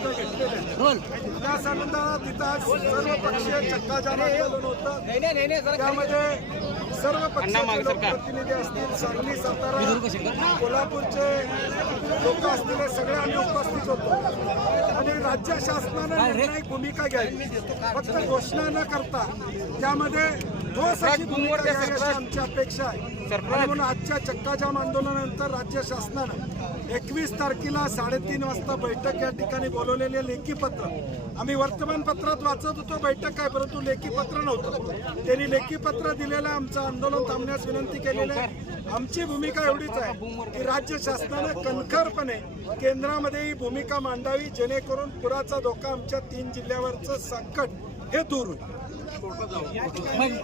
भूमिका त्या संदर्भात तिथं सर्व पक्षीय चक्काजाम आंदोलन होतं त्यामध्ये सर्व पक्षाचे लोकप्रतिनिधी असतील सांगली सातारा कोल्हापूरचे लोक असतील सगळे आम्ही उपस्थित होतो आणि राज्य शासनानं निर्णायक भूमिका घ्यावी फक्त घोषणा न करता त्यामध्ये भूमिका आमची अपेक्षा आहे. म्हणून आजच्या चक्काजाम आंदोलनानंतर राज्य शासनानं एकवीस तारखेला साडेतीन वाजता बैठक या ठिकाणी बोलवलेले लेखी पत्र. आम्ही वर्तमानपत्रात वाचत होतो बैठक आहे परंतु लेखी पत्र नव्हतं. त्यांनी लेखी पत्र दिलेलं आमचं आंदोलन थांबण्यास विनंती केलेली आहे. आमची भूमिका एवढीच आहे की राज्य शासनानं कणखरपणे केंद्रामध्ये ही भूमिका मांडावी जेणेकरून पुराचा धोका आमच्या तीन जिल्ह्यावरचं संकट हे दूर होईल.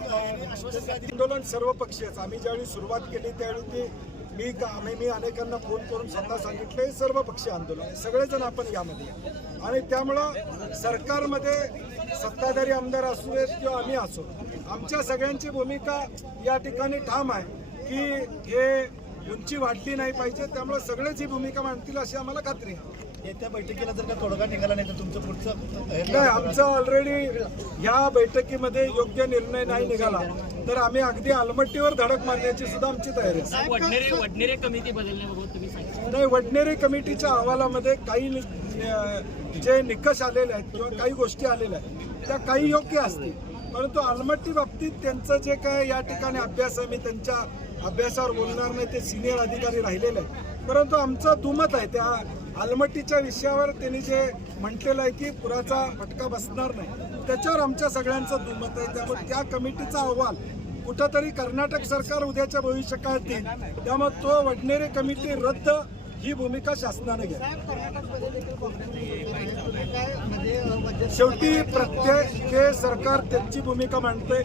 आंदोलन सर्व पक्षीयच आम्ही ज्यावेळी सुरुवात केली त्यावेळी ते मी का- आम्ही मी अनेकांना फोन करून स्वतः सांगितलं हे सर्व पक्षीय आंदोलन आहे. सगळेजण आपण यामध्ये या. आणि त्यामुळं सरकारमध्ये सत्ताधारी आमदार असू देत किंवा आम्ही असो आमच्या सगळ्यांची भूमिका या ठिकाणी ठाम आहे की हे उंची वाढली नाही पाहिजे त्यामुळे सगळेच ही भूमिका मांडतील अशी आम्हाला खात्री आहे येत्या बैठकीला जर का तोडगा निघाला नाही तर तुमचं पुढचं नाही आमचं ऑलरेडी ह्या बैठकीमध्ये योग्य निर्णय नाही निघाला. तर आम्ही अगदी आलमट्टीवर धडक मारण्याची सुद्धा आमची तयारी आहे. वडनेरे वडनेरे कमिटी बदलण्याबाबत तुम्ही सांगितलं. नाही वडनेरे कमिटीच्या अहवालामध्ये काही जे निकष आलेले आहेत किंवा काही गोष्टी आलेल्या आहेत त्या काही योग्य असतील. परंतु आलमट्टी बाबतीत त्यांचं जे काय या ठिकाणी अभ्यास आहे मी त्यांच्या अभ्यासावर बोलणार नाही ते सिनियर अधिकारी राहिलेले आहेत. परंतु आमचं दुमत आहे त्या आलमट्टीच्या विषयावर त्यांनी जे म्हटलेलं आहे की पुराचा फटका बसणार नाही. त्याच्यावर आमच्या सगळ्यांचं दुमत आहे. त्यामुळे त्या कमिटीचा अहवाल कुठंतरी कर्नाटक सरकार उद्याच्या भविष्यकाळात देईल त्यामुळे तो वडनेरे कमिटी रद्द ही भूमिका शासनाने घ्या शेवटी प्रत्येक ते सरकार त्यांची भूमिका मांडते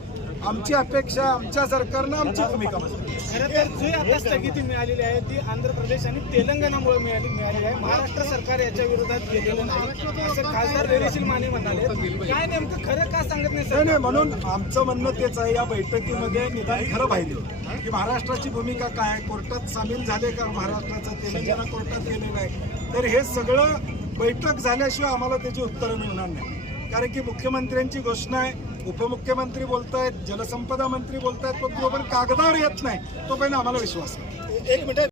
आमची अपेक्षा आमच्या सरकारनं आमची भूमिका खरं तर जी आता स्थगिती मिळालेली आहे ती आंध्र प्रदेश आणि तेलंगणामुळे मिळाली मिळालेली आहे. महाराष्ट्र सरकार याच्या विरोधात गेलेलं नाही. असं खासदार धैर्यशील माने म्हणाले. काय नेमकं खरं का सांगत नाही नाही सर नाही म्हणून आमचं म्हणणं तेच आहे. या बैठकीमध्ये निदान खरं पाहिजे की महाराष्ट्राची भूमिका काय? आहे कोर्टात सामील झाले का? महाराष्ट्राचं तेलंगणा कोर्टात गेलेलं आहे. तर हे सगळं बैठक झाल्याशिवाय आम्हाला त्याची उत्तरं मिळणार नाही. कारण की मुख्यमंत्र्यांची घोषणा आहे. उपमुख्यमंत्री बोलतायत जलसंपदा मंत्री बोलतायत पण तोपर्यंत कागदावर येत नाही. तो तोपर्यंत आम्हाला विश्वास आहे. एक मिनिट.